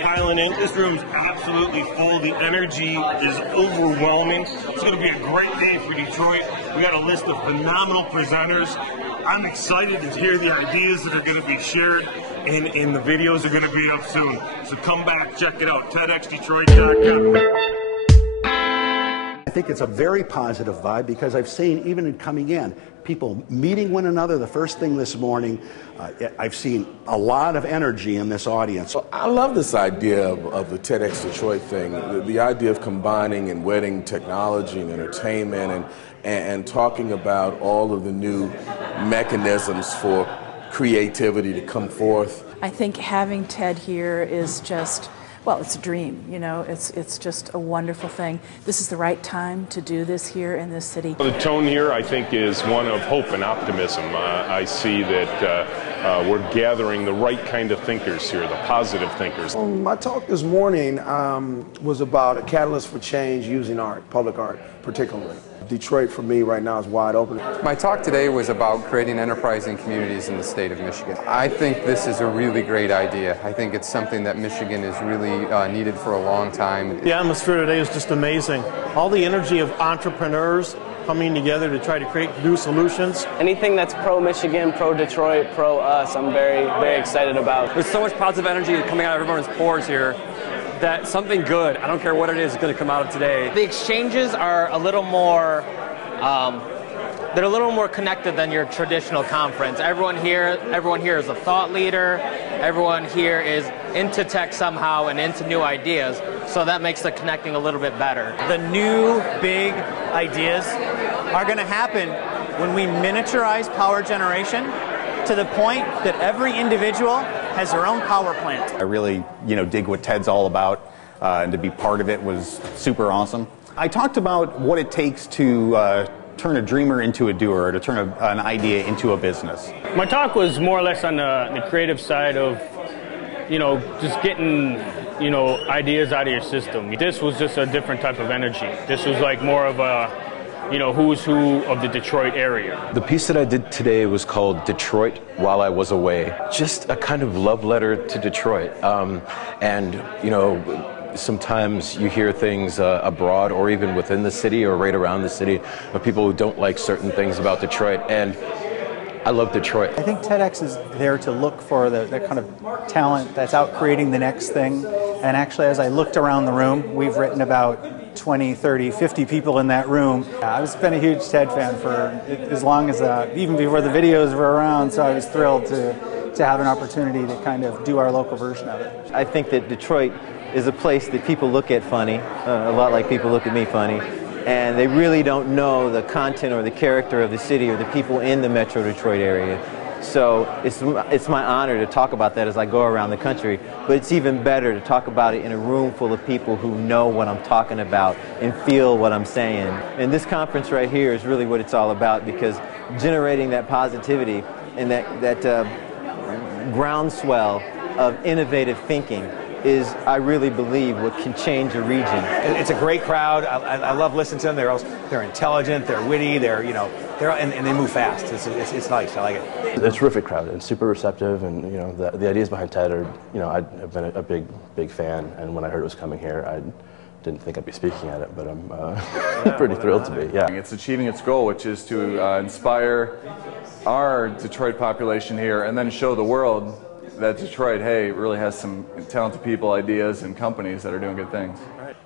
piling in. This room's absolutely full. The energy is overwhelming. It's going to be a great day for Detroit. We got a list of phenomenal presenters. I'm excited to hear the ideas that are going to be shared, and the videos are going to be up soon. So come back, check it out, TEDxDetroit.com. I think it's a very positive vibe because I've seen, even in coming in, people meeting one another the first thing this morning. I've seen a lot of energy in this audience. Well, I love this idea of the TEDx Detroit thing, the idea of combining and wedding technology and entertainment and talking about all of the new mechanisms for creativity to come forth. I think having TED here is just, well, it's a dream, you know, it's just a wonderful thing. This is the right time to do this here in this city. The tone here, I think, is one of hope and optimism. I see that we're gathering the right kind of thinkers here, the positive thinkers. My talk this morning was about a catalyst for change using art, public art particularly. Detroit for me right now is wide open. My talk today was about creating enterprising communities in the state of Michigan. I think this is a really great idea. I think it's something that Michigan is really needed for a long time. The atmosphere today is just amazing. All the energy of entrepreneurs coming together to try to create new solutions. Anything that's pro-Michigan, pro-Detroit, pro-us, I'm very, very excited about. There's so much positive energy coming out of everyone's pores here that something good, I don't care what it is going to come out of today. The exchanges are a little more, they're a little more connected than your traditional conference. Everyone here is a thought leader. Everyone here is into tech somehow and into new ideas. So that makes the connecting a little bit better. The new big ideas are going to happen when we miniaturize power generation to the point that every individual has their own power plant. I really, dig what TED's all about, and to be part of it was super awesome. I talked about what it takes to turn a dreamer into a doer, or to turn an idea into a business. My talk was more or less on the creative side of, just getting, ideas out of your system. This was just a different type of energy. This was like more of a, who's who of the Detroit area. The piece that I did today was called Detroit While I Was Away. Just a kind of love letter to Detroit. Sometimes you hear things abroad or even within the city or right around the city of people who don't like certain things about Detroit, and I love Detroit. I think TEDx is there to look for the kind of talent that's out creating the next thing. And actually, as I looked around the room, we've written about 20, 30, 50 people in that room. I've been a huge TED fan for as long as, even before the videos were around, so I was thrilled to have an opportunity to kind of do our local version of it. I think that Detroit is a place that people look at funny, a lot like people look at me funny, and they really don't know the content or the character of the city or the people in the Metro Detroit area. So it's my honor to talk about that as I go around the country, but it's even better to talk about it in a room full of people who know what I'm talking about and feel what I'm saying. And this conference right here is really what it's all about, because generating that positivity and that groundswell of innovative thinking is, I really believe, what can change a region. It's a great crowd. I love listening to them. They're intelligent, they're witty, and they move fast. It's nice. I like it. It's a terrific crowd and super receptive, and the ideas behind TED are, I've been a big fan, and when I heard it was coming here, I didn't think I'd be speaking at it, but I'm pretty thrilled to be. Yeah. It's achieving its goal, which is to inspire our Detroit population here, and then show the world that Detroit, hey, really has some talented people, ideas, and companies that are doing good things.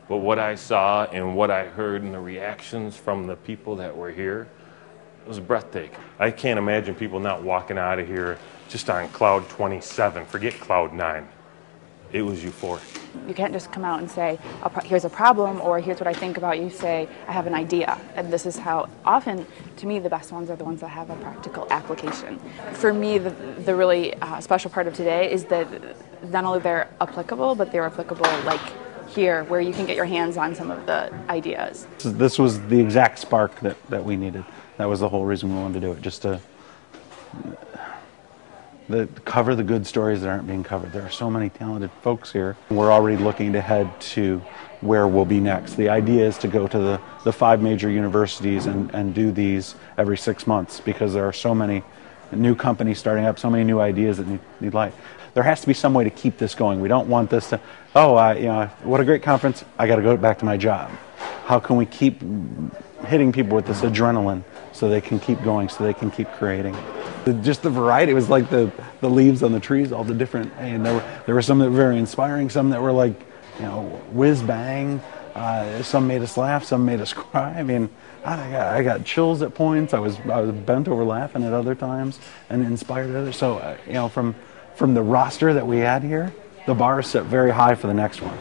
But what I saw and what I heard and the reactions from the people that were here, it was breathtaking. I can't imagine people not walking out of here just on cloud 27. Forget cloud 9. It was euphoric. You can't just come out and say, here's a problem, or here's what I think about. You say, I have an idea. And this is how often, to me, the best ones are the ones that have a practical application. For me, the really special part of today is that not only they're applicable, but they're applicable like here, where you can get your hands on some of the ideas. This was the exact spark that we needed. That was the whole reason we wanted to do it, just to cover the good stories that aren't being covered. There are so many talented folks here. We're already looking to head to where we'll be next. The idea is to go to the 5 major universities and do these every 6 months, because there are so many new companies starting up, so many new ideas that need light. There has to be some way to keep this going. We don't want this to, what a great conference, I got to go back to my job. How can we keep hitting people with this adrenaline so they can keep going, so they can keep creating? Just the variety, it was like the leaves on the trees, all the different, and there were some that were very inspiring, some that were like, whiz bang, some made us laugh, some made us cry. I mean, I got chills at points. I was bent over laughing at other times, and inspired others. So from the roster that we had here, the bar is set very high for the next one.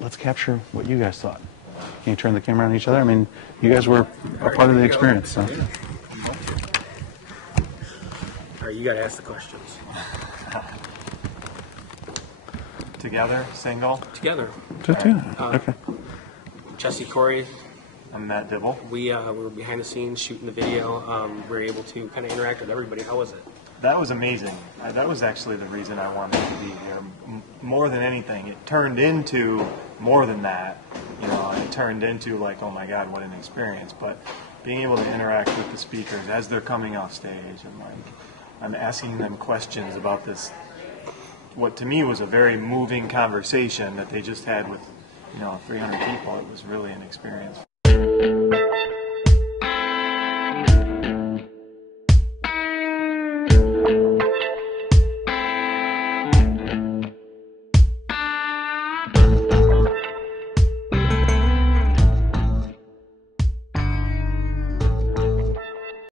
Let's capture what you guys thought. Can you turn the camera on each other? I mean, you guys were a part of the experience. So. All right, you got to ask the questions. Together, single? Together. Okay. Jesse Cory. I'm Matt Dibble. We were behind the scenes shooting the video. We were able to kind of interact with everybody. How was it? That was amazing. That was actually the reason I wanted to be here. More than anything, it turned into more than that. It turned into like, oh my God, what an experience. But being able to interact with the speakers as they're coming off stage, and I'm asking them questions about this, what to me was a very moving conversation that they just had with 300 people. It was really an experience.